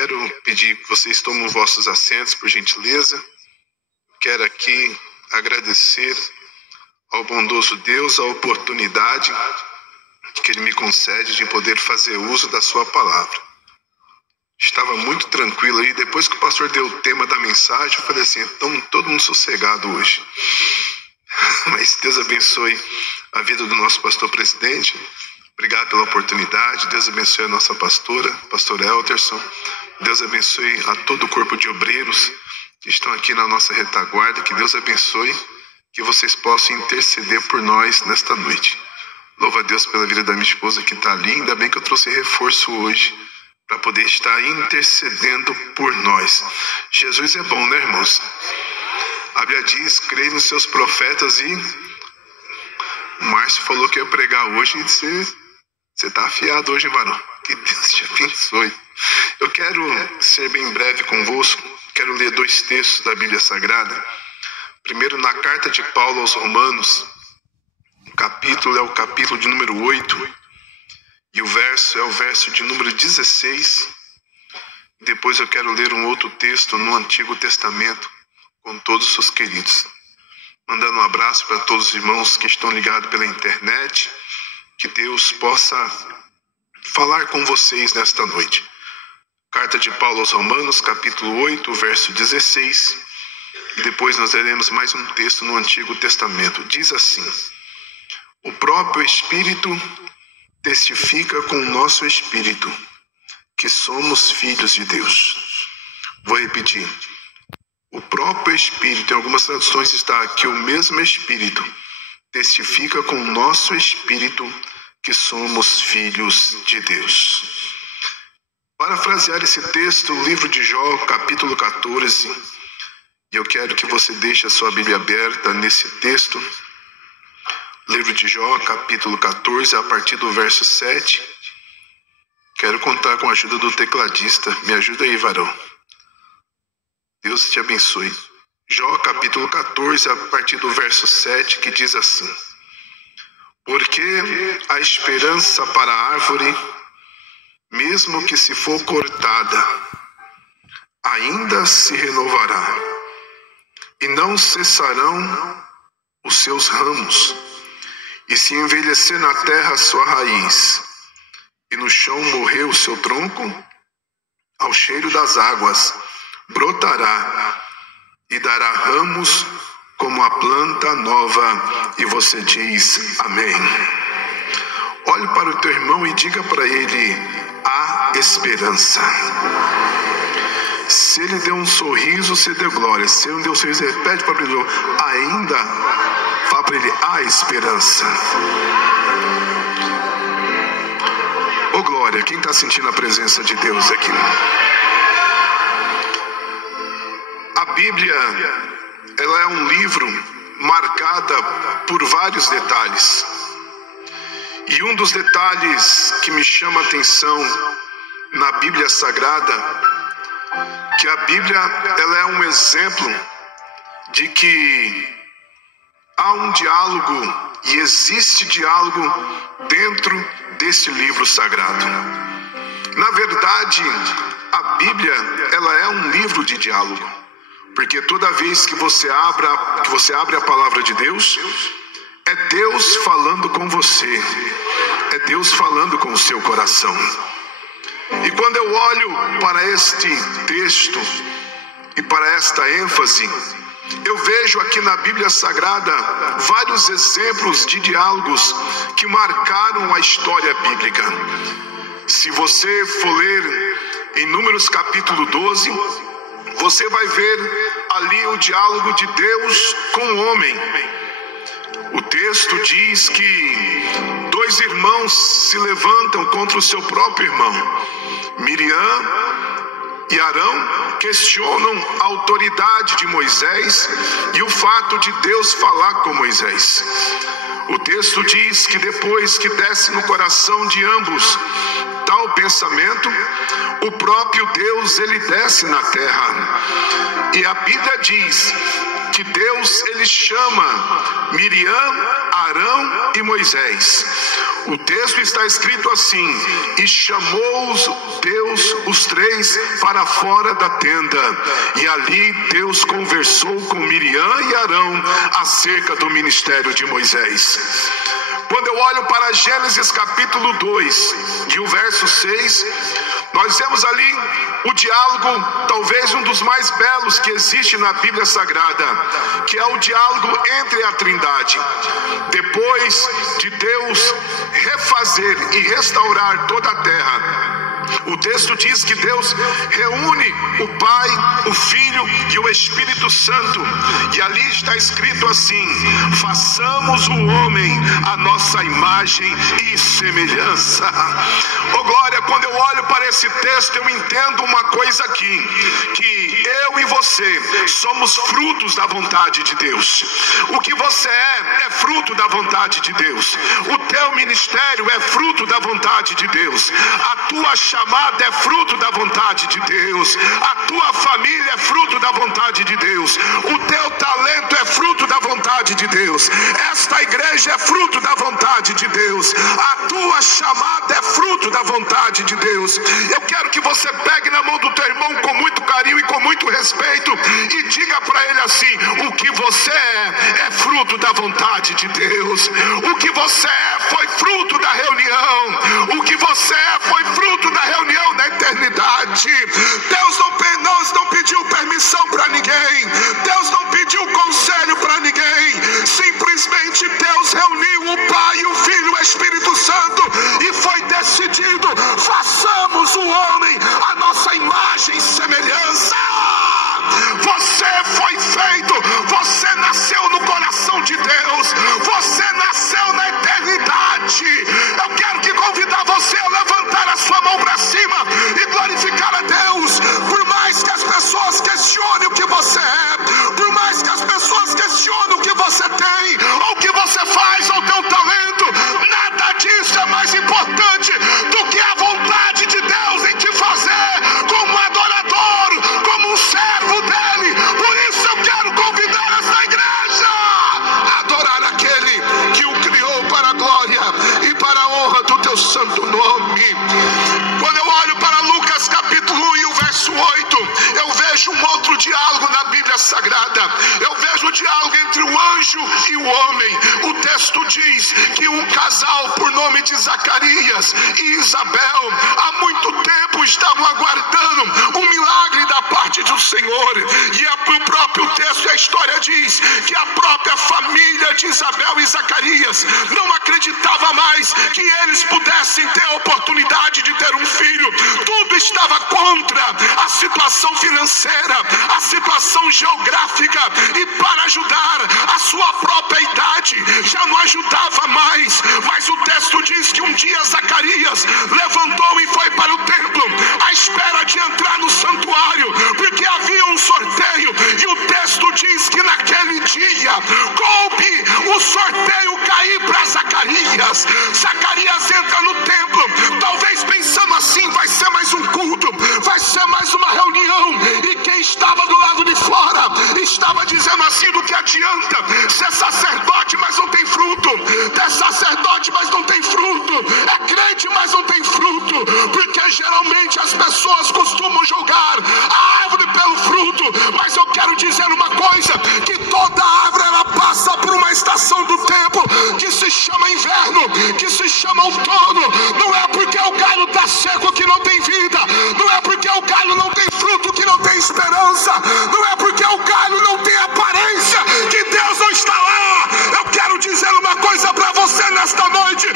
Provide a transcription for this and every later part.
quero pedir que vocês tomem vossos assentos, por gentileza. Quero aqui agradecer ao bondoso Deus a oportunidade que Ele me concede de poder fazer uso da sua palavra. Estava muito tranquilo aí, depois que o pastor deu o tema da mensagem, eu falei assim, então todo mundo sossegado hoje. Mas Deus abençoe a vida do nosso pastor presidente. Obrigado pela oportunidade. Deus abençoe a nossa pastora, pastor Elterson. Deus abençoe a todo o corpo de obreiros que estão aqui na nossa retaguarda. Que Deus abençoe, que vocês possam interceder por nós nesta noite. Louva a Deus pela vida da minha esposa que está ali. Ainda bem que eu trouxe reforço hoje para poder estar intercedendo por nós. Jesus é bom, né, irmãos? A Bíblia diz, creio nos seus profetas, e o Márcio falou que ia pregar hoje e você está afiado hoje, varão. Que Deus te abençoe. Eu quero ser bem breve convosco. Quero ler 2 textos da Bíblia Sagrada. Primeiro, na carta de Paulo aos Romanos, o capítulo é o capítulo de número 8, e o verso é o verso de número 16. Depois eu quero ler um outro texto no Antigo Testamento, com todos os queridos. Mandando um abraço para todos os irmãos que estão ligados pela internet. Que Deus possa falar com vocês nesta noite. Carta de Paulo aos Romanos, capítulo 8, verso 16. E depois nós leremos mais um texto no Antigo Testamento. Diz assim: o próprio Espírito testifica com o nosso espírito que somos filhos de Deus. Vou repetir. O próprio Espírito, em algumas traduções está aqui, o mesmo Espírito testifica com o nosso espírito que somos filhos de Deus. Parafrasear esse texto, o livro de Jó, capítulo 14, e eu quero que você deixe a sua Bíblia aberta nesse texto. Livro de Jó, capítulo 14, a partir do verso 7. Quero contar com a ajuda do tecladista. Me ajuda aí, varão. Deus te abençoe. Jó, capítulo 14, a partir do verso 7, que diz assim: porque a esperança para a árvore, mesmo que se for cortada, ainda se renovará, e não cessarão os seus ramos, e se envelhecer na terra a sua raiz, e no chão morrer o seu tronco, ao cheiro das águas brotará, e dará ramos como a planta nova. E você diz amém. Olhe para o teu irmão e diga para ele: há esperança. Se ele deu um sorriso, você deu glória. Se ele não deu um sorriso, repete para ele: ainda. Fala para ele: há esperança. Ô glória, quem está sentindo a presença de Deus aqui? A Bíblia, ela é um livro marcada por vários detalhes. E um dos detalhes que me chama a atenção na Bíblia Sagrada, que a Bíblia, ela é um exemplo de que há um diálogo, e existe diálogo dentro desse livro sagrado. Na verdade, a Bíblia, ela é um livro de diálogo. Porque toda vez que você abre a palavra de Deus, é Deus falando com você, é Deus falando com o seu coração. E quando eu olho para este texto e para esta ênfase, eu vejo aqui na Bíblia Sagrada vários exemplos de diálogos que marcaram a história bíblica. Se você for ler em Números capítulo 12, você vai ver ali o diálogo de Deus com o homem. O texto diz que 2 irmãos se levantam contra o seu próprio irmão. Miriam e Arão questionam a autoridade de Moisés e o fato de Deus falar com Moisés. O texto diz que depois que desce no coração de ambos tal pensamento, o próprio Deus, ele desce na terra. E a Bíblia diz que Deus, ele chama Miriam, Arão e Moisés. O texto está escrito assim: e chamou-os Deus Deus os três para fora da tenda. E ali Deus conversou com Miriam e Arão acerca do ministério de Moisés. Quando eu olho para Gênesis capítulo 2 e o verso 6, nós vemos ali o diálogo, talvez um dos mais belos que existe na Bíblia Sagrada, que é o diálogo entre a Trindade. Depois de Deus refazer e restaurar toda a terra, o texto diz que Deus reúne o Pai, o Filho e o Espírito Santo. E ali está escrito assim: façamos o homem a nossa imagem e semelhança. Oh glória, quando eu olho para esse texto, eu entendo uma coisa aqui, que eu e você somos frutos da vontade de Deus. O que você é fruto da vontade de Deus. O teu ministério é fruto da vontade de Deus. A tua chamada é fruto da vontade de Deus. A tua família é fruto da vontade de Deus. O teu talento é fruto da vontade de Deus. Esta igreja é fruto da vontade de Deus. A tua chamada é fruto da vontade de Deus. Eu quero que você pegue na mão do teu irmão com muito carinho e com muito respeito e diga para ele assim: o que você é fruto da vontade de Deus. O que você foi fruto da reunião. O que você foi fruto da reunião da eternidade. Deus não pediu permissão para ninguém. Deus não pediu conselho para ninguém. Simplesmente Deus reuniu o Pai, o Filho e o Espírito Santo e foi decidido: façamos o homem a nossa imagem e semelhança. Você foi feito, você nasceu no coração de Deus, você nasceu na eternidade. Eu quero que convidar você a levantar a sua mão para cima e glorificar a Deus. Por mais que as pessoas questionem o que você é, por mais que as pessoas questionem o que você tem, ou o que você faz, ou o teu talento, nada disso é mais importante do que a vontade de Deus em te fazer como adorador, como um servo dele. Por isso eu quero convidar essa igreja a adorar aquele que o criou para a glória e para a honra do teu santo nome. Quando eu olho para Lucas capítulo 1 e o verso 8, eu vejo um outro diálogo na Bíblia Sagrada. Eu vejo o diálogo entre o anjo e o homem. O texto diz que um casal por nome de Zacarias e Isabel há muito tempo estavam aguardando um milagre da parte do Senhor. E o próprio texto e a história diz que a própria família de Isabel e Zacarias não acreditava mais que eles pudessem ter a oportunidade de ter um filho. Tudo estava contra a situação financeira, a situação geográfica, e para ajudar a sua própria idade já não ajudava mais. Mas o texto diz que um dia Zacarias levantou e foi para o templo à espera de entrar no santuário, porque havia um sorteio, e o texto diz que naquele dia coube o sorteio cair para Zacarias. Zacarias entra no templo, talvez pensando assim: vai ser mais um culto, vai ser mais uma reunião. E quem estava do lado de fora estava dizendo assim: do que adianta ser sacerdote, mas não tem fruto? É sacerdote, mas não tem fruto. É crente, mas não tem fruto. Porque geralmente as pessoas costumam julgar a árvore pelo fruto. Mas eu quero dizer uma coisa: que toda árvore ela passa por uma estação do tempo que se chama inverno, que se chama outono. Não é porque o galho está seco que não tem vida. Não é porque o galho não tem fruto que não tem esperança. Não é porque o galho não tem aparência que Deus não está lá. Eu quero dizer uma coisa para você nesta noite: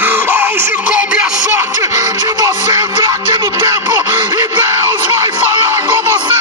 hoje coube a sorte de você entrar aqui no templo e Deus vai falar com você.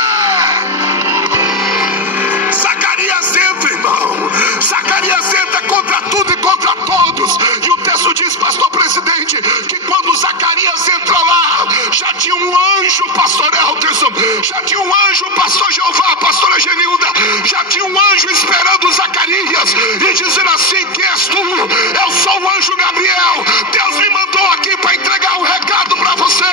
Zacarias entra, irmão. Zacarias entra contra tudo e contra todos. E o texto diz, pastor presidente, que quando Zacarias entra lá, já tinha um anjo, pastor Elterson, já tinha um anjo, pastor Jeová, pastora Genilda, já tinha um anjo esperando Zacarias e dizendo assim: que és tu? Eu sou o anjo Gabriel. Deus me mandou aqui para entregar um recado para você.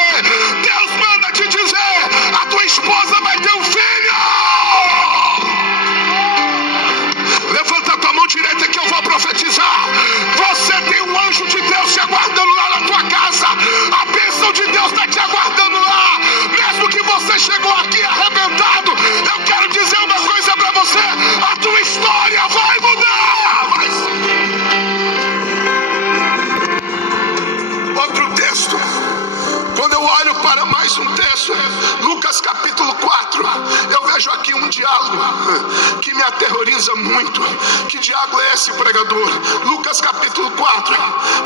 Deus manda te dizer: a tua esposa vai ter um filho. Levanta a tua mão direita que eu vou profetizar. Você tem um anjo de Deus te aguardando lá na tua casa. A bênção de Deus está te aguardando lá. para mais um texto, Lucas capítulo 4. Eu vejo aqui um diálogo que me aterroriza muito. Que diálogo é esse, pregador? Lucas capítulo 4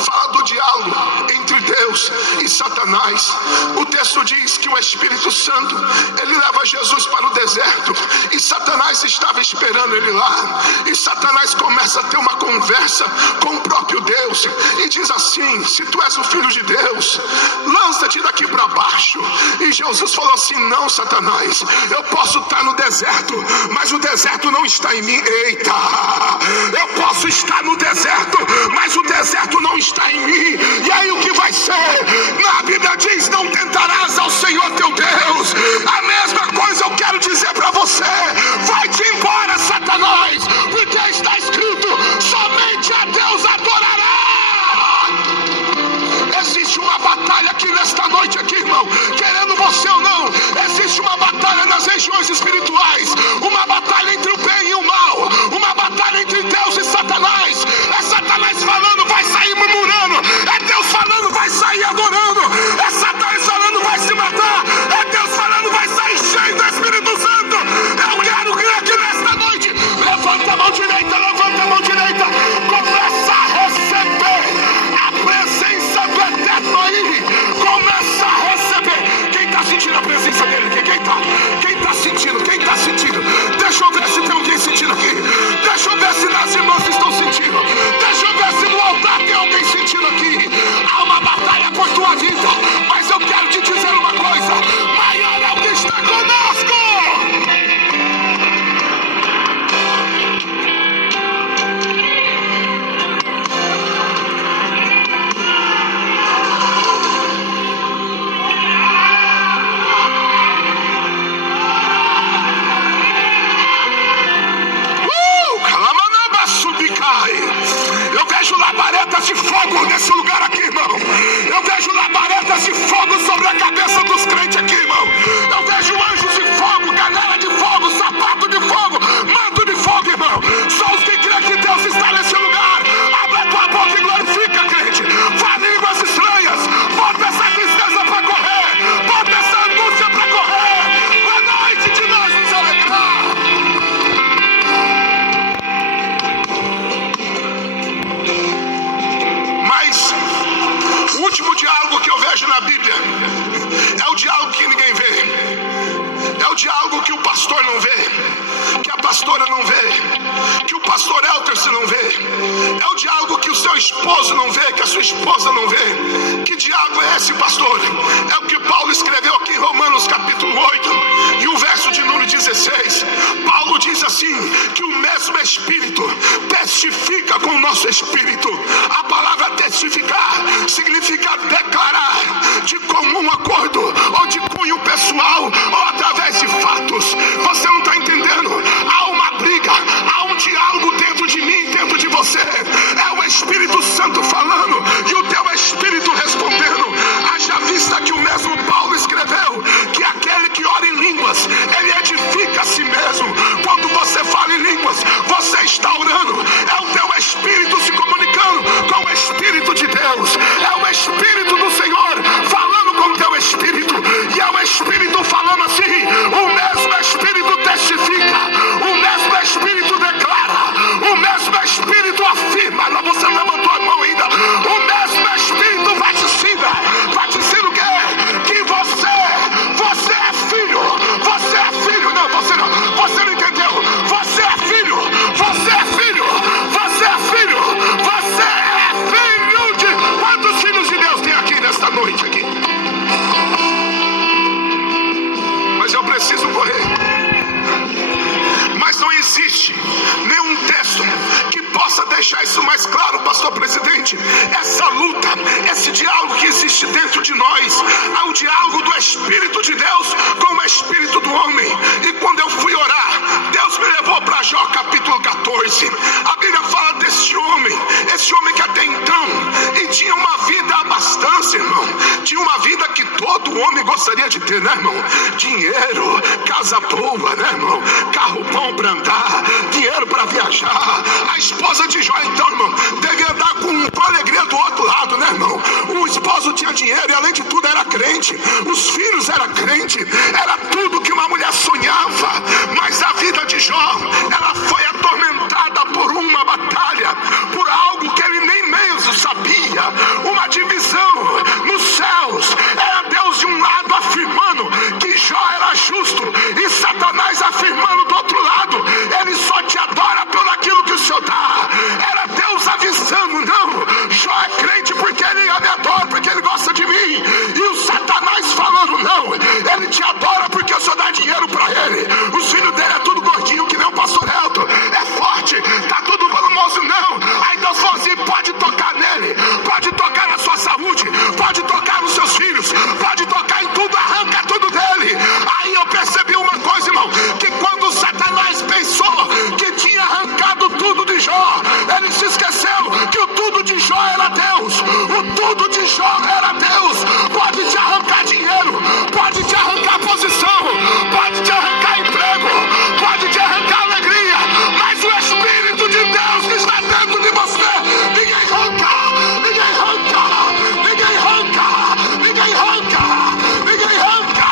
fala do diálogo entre Deus e Satanás. O texto diz que o Espírito Santo, ele leva Jesus para o deserto, e Satanás estava esperando ele lá. E Satanás começa a ter uma conversa com o próprio Deus e diz assim: se tu és o filho de Deus, lança-te daqui para baixo. E Jesus falou assim: não, Satanás, eu posso estar no deserto, mas o deserto não está em mim. Eita, eu posso estar no deserto, mas o deserto não está em mim. E aí o que vai ser? Na Bíblia diz: não tentarás ao Senhor teu Deus. A mesma coisa eu quero dizer para você: vai-te embora, Satanás, porque está escrito: somente a Deus adorará. Existe uma batalha aqui nesta noite aqui, irmão, querendo você ou não. Existe uma batalha nas regiões espirituais, uma batalha entre o bem e o mal, uma batalha entre Deus e Satanás. É Satanás falando, vai sair murmurando. É Deus falando, vai sair adorando. É Satanás falando, vai se matar. É Deus falando, vai sair cheio do Espírito Santo. Eu quero crer que nesta noite, levanta a mão direita, levanta a mão direita, começa a receber a presença do Eterno aí. Começa a receber. Quem está sentindo a presença dele? Quem está sentindo? Quem está sentindo? Deixa eu ver se tem alguém sentindo aqui. Deixa eu ver se nas irmãs estão sentindo. Deixa eu ver se no altar tem alguém sentindo aqui. Há uma batalha por tua vida, mas eu quero te dizer uma coisa: maior é o que está conosco. Eu vejo labaredas de fogo nesse lugar aqui, irmão. Eu vejo labaredas de fogo sobre a cabeça dos crentes aqui, irmão. Eu vejo anjos de fogo, galera de fogo, sapato de fogo, manto de fogo, irmão. Só os que creem que Deus está nesse lugar. Abre a tua boca e glorifica, crente. Fale línguas estranhas. Bota essa tristeza para correr. Bota essa angústia para correr. A noite de nós nos alegrar. O último diálogo que eu vejo na Bíblia é o diálogo que ninguém vê. É o diálogo que o pastor não vê, que a pastora não vê, que o pastor Elterson não vê. É o diálogo que o seu esposo não vê, que a sua esposa não vê. Que diálogo é esse, pastor? É o que Paulo escreveu aqui em Romanos capítulo 8 e o verso de número 16. Paulo diz assim, que o mesmo Espírito testifica com o nosso Espírito. A palavra testificar significa declarar de comum acordo, ou de cunho pessoal, ou através de fatos. Você não está entendendo? Há uma briga, há um diálogo dentro de mim, dentro de você. É o Espírito Santo falando e o teu Espírito respondendo. Haja vista que o mesmo Paulo escreveu que aquele que ora em línguas, ele edifica a si mesmo. Quando você fala em línguas, você está orando. É o teu Espírito se comunicando com o Espírito de Deus. É o Espírito do Senhor falando com o teu Espírito. E é o Espírito falando assim. O mesmo Espírito testifica, o mesmo Espírito declara, o mesmo Espírito afirma. Não, você não levantou a mão ainda. O mesmo Espírito vaticina. Vaticina o quê? Que você é filho. Você é filho. Não, você não. Você não entendeu. Você é filho. Você é filho. Você é filho. Você é filho de... Quantos filhos de Deus tem aqui nesta noite aqui? Mas eu preciso correr. Mas não existe nenhum texto que possa deixar isso mais claro, pastor presidente. Essa luta, esse diálogo que existe dentro de nós, é o diálogo do Espírito de Deus com o Espírito do homem. E quando eu fui orar, Deus me levou para Jó capítulo 14. A Bíblia fala desse homem, esse homem que até então e tinha uma vida abastança, irmão. Tinha uma vida que todo homem gostaria de ter, né, irmão? Dinheiro, casa boa, né, irmão? Carro bom para andar, dinheiro para viajar. A esposa de Jó, então, irmão, devia andar com alegria do outro lado, né, irmão? Os esposo tinha dinheiro e além de tudo era crente. Os filhos eram crentes. Era tudo que uma mulher sonhava. Mas a vida de Jó, ela foi atormentada por uma batalha, por algo que ele nem mesmo sabia. Uma divisão nos céus. Era Deus de um lado afirmando que Jó era justo e Satanás afirmando do outro lado: ele só te adora por aquilo que o Senhor dá. Era Deus avisando: não, Jó é crente porque ele me adora, porque ele gosta de mim. E o Satanás falando: não, ele te adora porque o Senhor dá dinheiro para ele. Os filhos dele é tudo gordinho que nem o pastor Elton, é forte, tá tudo volumoso. Não, aí Deus falou assim: pode tocar nele, pode tocar na sua saúde, pode tocar nos seus filhos, pode tocar em tudo, arranca tudo dele. Aí eu percebi uma coisa, irmão, que quando Satanás pensou que tinha arrancado tudo de Jó, ele se esqueceu que o tudo de Jó era Deus. O tudo de Jó era Deus. Pode te arrancar dinheiro, pode te arrancar posição, pode te arrancar emprego, pode te arrancar alegria, mas o Espírito de Deus que está dentro de você, ninguém arranca, ninguém arranca, ninguém arranca, ninguém arranca, ninguém arranca,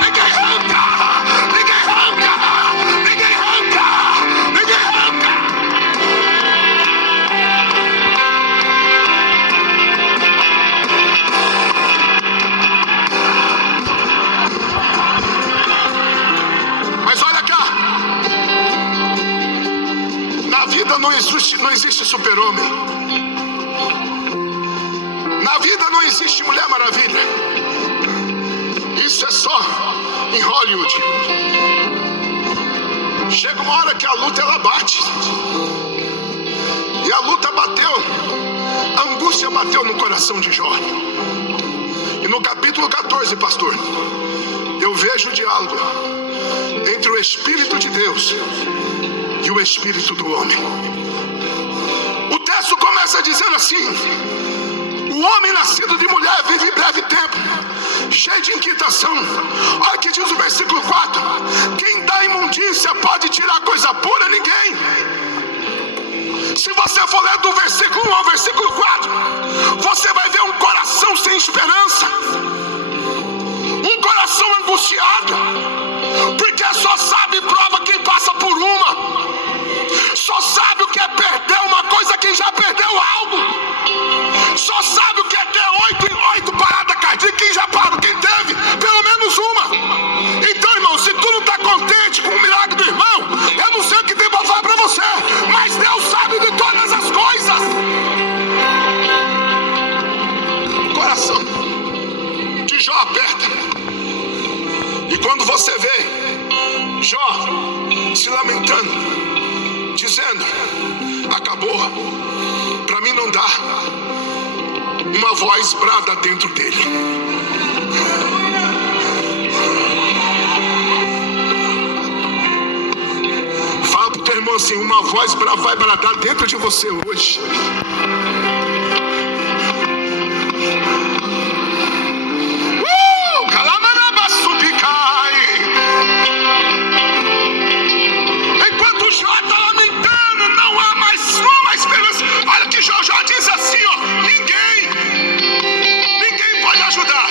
ninguém arranca, ninguém arranca, ninguém arranca, ninguém arranca. Mas olha cá, na vida não existe super-homem. Na vida não existe Mulher Maravilha. Isso é só em Hollywood. Chega uma hora que a luta ela bate. E a luta bateu, a angústia bateu no coração de Jó. E no capítulo 14, pastor, eu vejo o diálogo entre o Espírito de Deus e o Espírito do homem. O texto começa dizendo assim: o homem nascido de mulher vive breve tempo, cheio de inquietação. Olha que diz o versículo 4: quem dá imundícia pode tirar coisa pura? Ninguém. Se você for ler do versículo 1 ao versículo 4, você vai ver um coração sem esperança, um coração angustiado, porque só sabe e prova quem passa por uma. Só sabe o que é perder uma coisa quem já perdeu algo. Só sabe o que é ter 8 paradas cardíacas quem já parou, quem teve pelo menos uma. Então, irmão, se tu não está contente com o milagre do irmão, eu não sei o que tem para falar para você, mas Deus sabe de todas as coisas. O coração de Jó aperta. E quando você vê Jó se lamentando, dizendo: acabou, para mim não dá, uma voz brada dentro dele: fala pro teu irmão assim, uma voz brava vai bradar dentro de você hoje. Enquanto Jó está lamentando, não há mais esperança. Olha que Jó diz assim, ó: ninguém pode ajudar.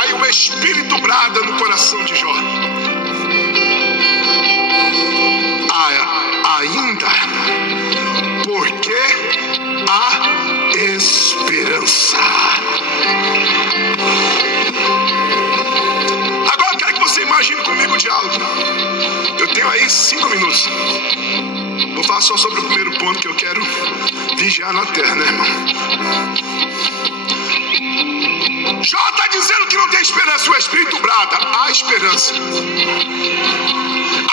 Aí o Espírito brada no coração de Jó: ainda, porque há esperança. Agora eu quero que você imagine comigo o diálogo. Eu tenho aí 5 minutos. Vou falar só sobre o primeiro ponto, que eu quero vigiar na terra, né, irmão? Jó está dizendo que não tem esperança. O Espírito brada: há esperança.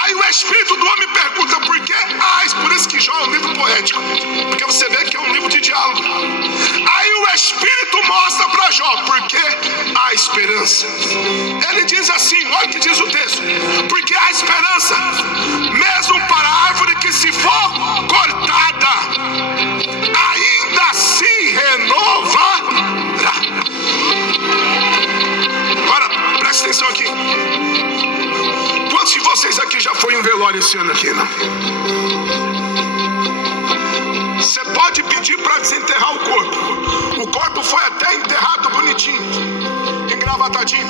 Aí o Espírito do homem pergunta: por que há? Por isso que Jó é um livro poético, porque você vê que é um livro de diálogo. Aí o Espírito mostra para Jó por que há esperança. Ele diz assim, olha o que diz o texto: porque há esperança mesmo para a árvore que, se for cortada, ainda se renovará. Agora presta atenção aqui. Quantos de vocês aqui já foi em um velório esse ano aqui, não? Você pode pedir para desenterrar o corpo. O corpo foi arrebatadinho.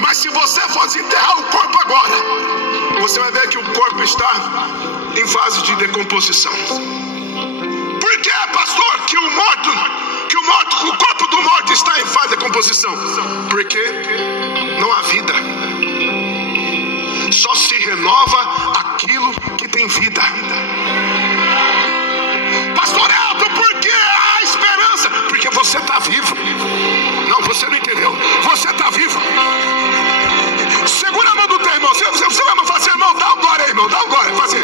Mas se você fosse enterrar o corpo agora, você vai ver que o corpo está em fase de decomposição. Por que, pastor, que o corpo do morto está em fase de decomposição? Porque não há vida. Só se renova aquilo que tem vida. Pastor Elton, por que há esperança? Porque você está vivo. Não, você não entendeu. Você está vivo. Segura a mão do teu irmão. Você vai fazer, irmão, dá um glória aí, irmão. Dá um glória. Fala assim.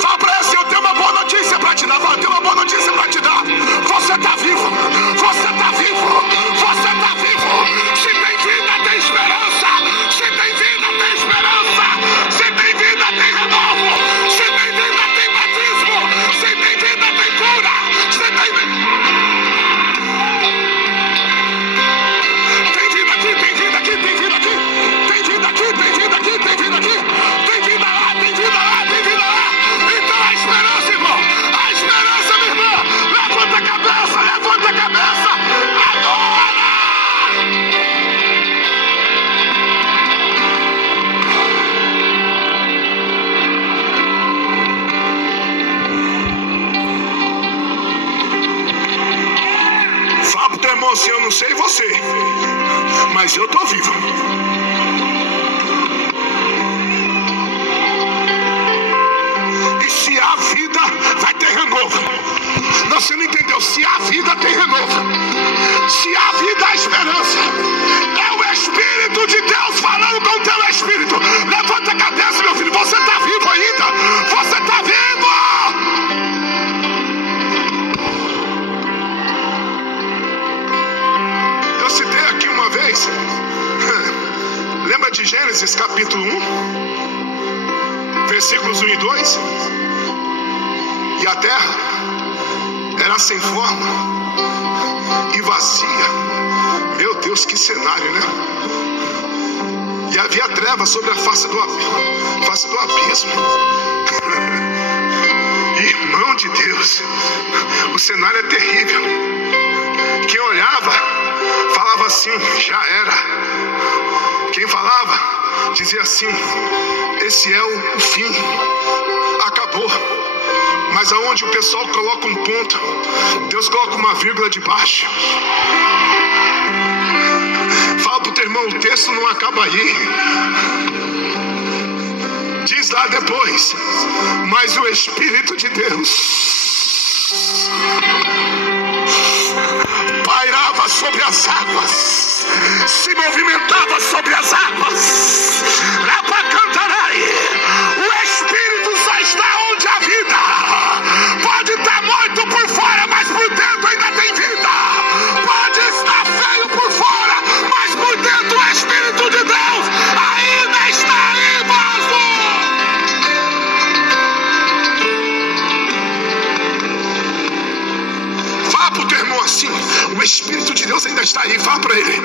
Fala para ele assim, eu tenho uma boa notícia para te dar. Fala, eu tenho uma boa notícia para te dar. Você está vivo. Você está vivo. Você está vivo. Se tem vida, tem esperança. Se tem vida, tem esperança. Se tem vida, tem renovo. Se tem vida, tem batismo. Se tem vida, tem cura. Se tem vida. Tem vida aqui, tem vida aqui, tem vida aqui. Tem vida aqui, tem vida aqui, tem vida aqui. Tem vida lá, tem vida lá, tem vida lá. Então a esperança, irmão. A esperança, minha irmã. Levanta a cabeça, levanta a cabeça. Agora! Fala pro teu irmão assim, eu não sei você, mas eu tô vivo. E se há vida, vai ter renovo. Não, você não entendeu. Se há vida, tem renovo. Se há vida, há esperança. É o Espírito de Deus falando com o teu espírito. Levanta a cabeça, meu filho. Você está vivo ainda. Você está vivo. Eu citei aqui uma vez. Lembra de Gênesis capítulo 1? Versículos 1 e 2. E a terra era sem forma e vazia. Meu Deus, que cenário, né? E havia trevas sobre a face do abismo. Irmão de Deus, o cenário é terrível. Quem olhava falava assim, já era. Quem falava dizia assim, esse é o fim, acabou. Mas aonde o pessoal coloca um ponto, Deus coloca uma vírgula de baixo. Fala pro teu irmão, o texto não acaba aí. Diz lá depois, mas o Espírito de Deus pairava sobre as águas, se movimentava sobre as águas. O Espírito só está onde há vida. Pode estar morto por fora, mas por dentro ainda tem vida. Pode estar feio por fora, mas por dentro o Espírito de Deus ainda está vivo. Fala pro teu irmão assim, o Espírito de Deus ainda está aí. Fala para ele.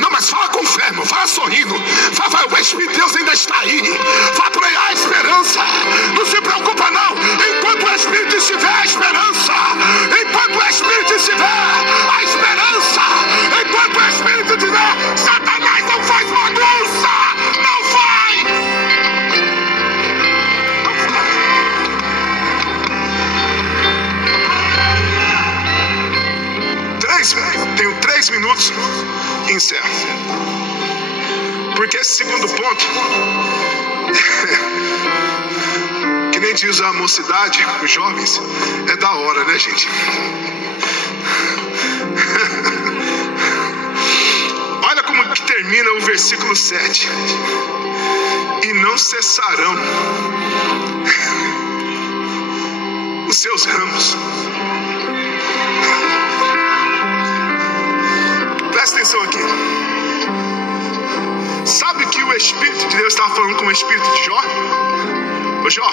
Não, mas fala com fé, irmão. Fala sorrindo. Fala, o Espírito de Deus ainda está aí. Fala para ele, há esperança. Não se preocupa não. Enquanto o Espírito estiver, há esperança. Enquanto o Espírito estiver, há esperança. Enquanto o Espírito estiver, Satanás não faz bagunça. Não faz. Tenho 3 minutos e encerro. Porque esse segundo ponto, que nem diz a mocidade, os jovens, é da hora, né, gente? Olha como que termina o versículo 7. E não cessarão os seus ramos. Presta atenção aqui. Sabe que o Espírito de Deus estava falando com o Espírito de Jó? Ô Jó,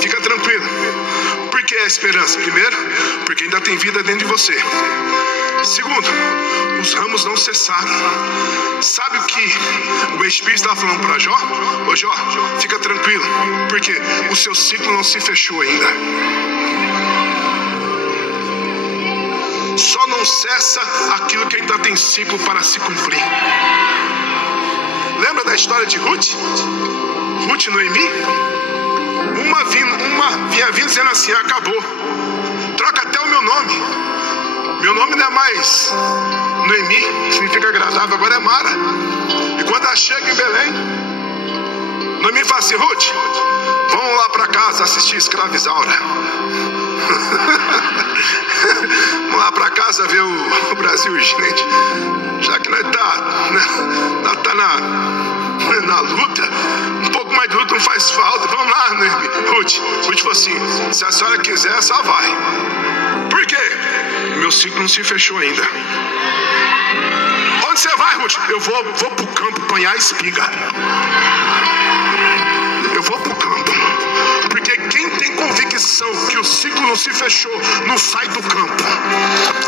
fica tranquilo. Por que a esperança? Primeiro, porque ainda tem vida dentro de você. Segundo, os ramos não cessaram. Sabe o que o Espírito estava falando para Jó? Ô Jó, fica tranquilo, porque o seu ciclo não se fechou ainda. Só não não cessa aquilo que ainda tem ciclo para se cumprir. Lembra da história de Ruth? Ruth e Noemi? Uma vinha vindo dizendo assim: acabou, troca até o meu nome. Meu nome não é mais Noemi, que significa agradável, agora é Mara. E quando ela chega em Belém, Noemi fala assim: Ruth, vamos lá para casa assistir Escrava Isaura. Vamos lá para casa ver o Brasil urgente. Já que nós tá na luta, um pouco mais de luta não faz falta. Vamos lá, Noemi. Ruth falou assim: se a senhora quiser, só vai. Por quê? Meu ciclo não se fechou ainda. Onde você vai, Ruth? Eu vou pro campo apanhar espiga. Eu vou pro campo. Porque quem tem convicção que o ciclo não se fechou, não sai do campo.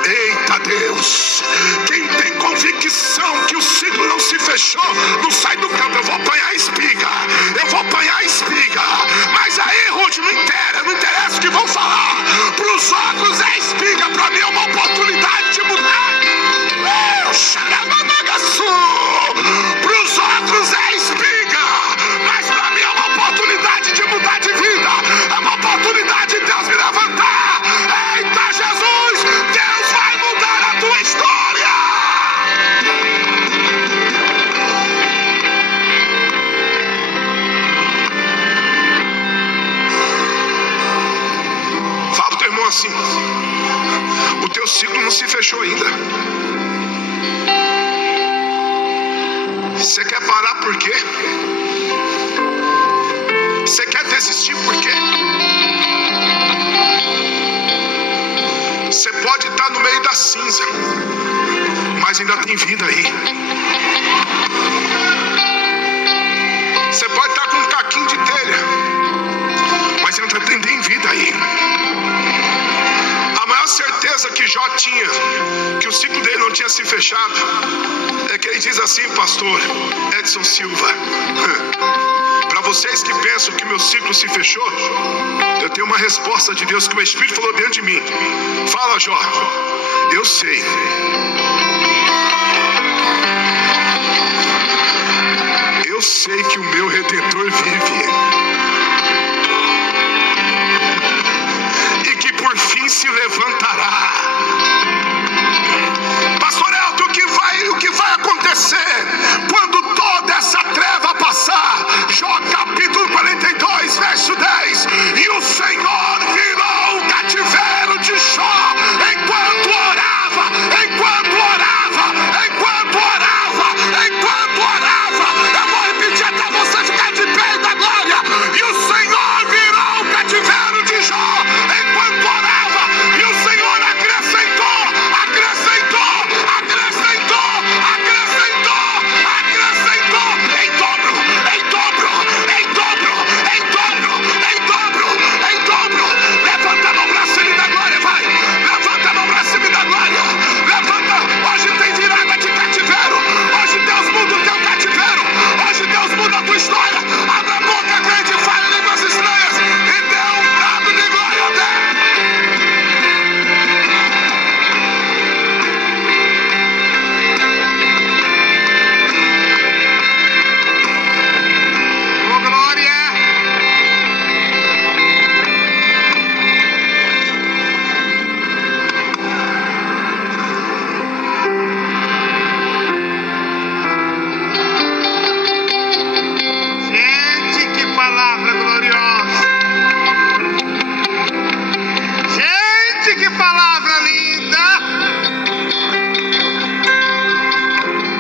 Eita Deus! Quem tem convicção que o ciclo não se fechou, não sai do campo. Eu vou apanhar espiga. Eu vou apanhar espiga. Mas aí, Ruth, não interessa o que vão falar. Para os outros é espiga, para mim é uma oportunidade de mudar. Para os outros é espiga, mas para mim é uma oportunidade de mudar de vida. É uma oportunidade de Deus me levantar. Eita Jesus, Deus vai mudar a tua história. Fala pro teu irmão assim: o teu ciclo não se fechou ainda. Você quer parar por quê? Você quer desistir por quê? Você pode estar no meio da cinza, mas ainda tem vida aí. Você pode estar com um caquinho de telha, mas ainda tem vida aí. A maior certeza que Jó tinha, que o ciclo dele não tinha se fechado, é que ele diz assim: pastor Edson Silva, para vocês que pensam que meu ciclo se fechou, eu tenho uma resposta de Deus que o Espírito falou dentro de mim. Fala, Jó, eu sei. Eu sei que o meu Redentor vive.